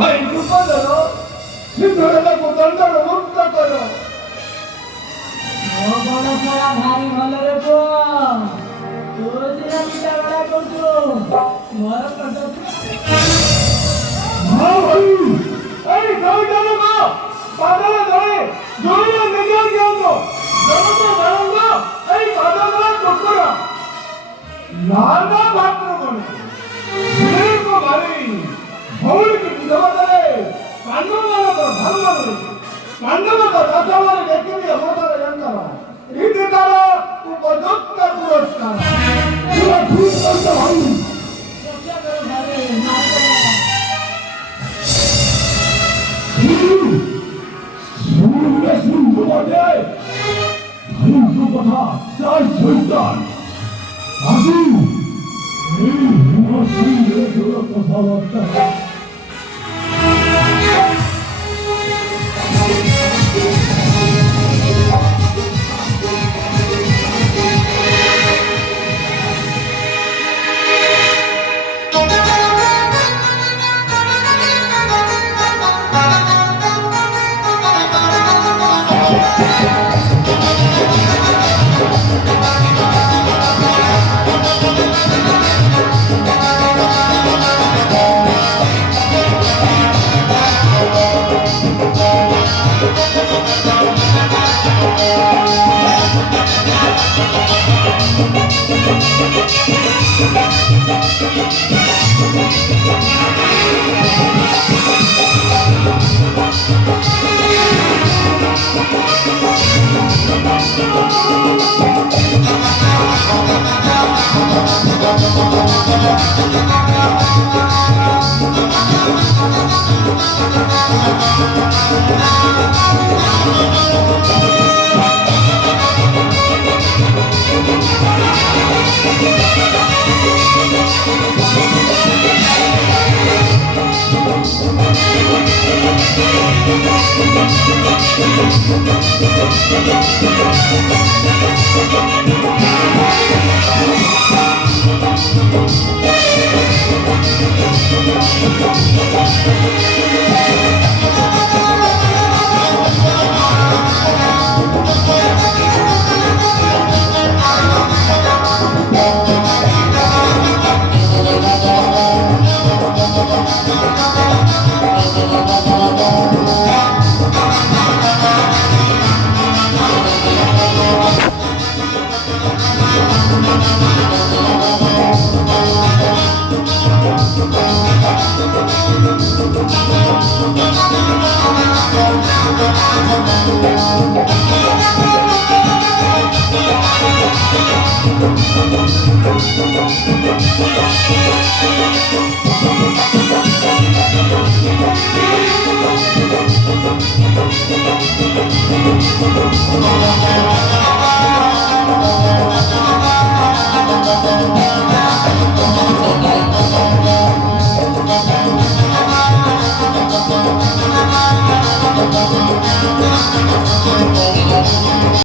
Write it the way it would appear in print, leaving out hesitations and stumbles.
ଭାଇ କୃପା କର, ସିଂହରାଜାକୁ ଦଣ୍ଡର ମୁକ୍ତ କର। ମୋ ବଡ଼ ସାରା ଭାରି ଭଲରେ ପୁଅ, ତୁ ସିନା ପିଠା ବଡ଼ା କରୁଛୁ, ମୋର ହଁ ଭାଇ, ଏଇ ଜଣକ ପାଦରେ ଧରେ ଜଣକ ନିଜେ ଦିଅନ୍ତୁ, ଜଣକ ଜଣକ ଏଇ ପାଦରେ କୁକୁର ନାନା ମାତ୍ର ଗଣେ ଝିଅକୁ ମାରି ଭଉଣୀକି ବିଧବା କରେ। ପାଣ୍ଡବମାନଙ୍କ ଧର୍ମ ରହିଛି, ପାଣ୍ଡବଙ୍କ ଦଶମରେ ଦେଖିବି ଅବତାର ଯନ୍ତ୍ର, ଏଇଠି ତାର ଉପଯୁକ୍ତ ପୁରସ୍କାର। ପୁରା ଠିକ କରିଛ ଭାଇ। ভাইয়ের কথা চাই শৈতান আজি এই হিমশৈলের কথাবার্তা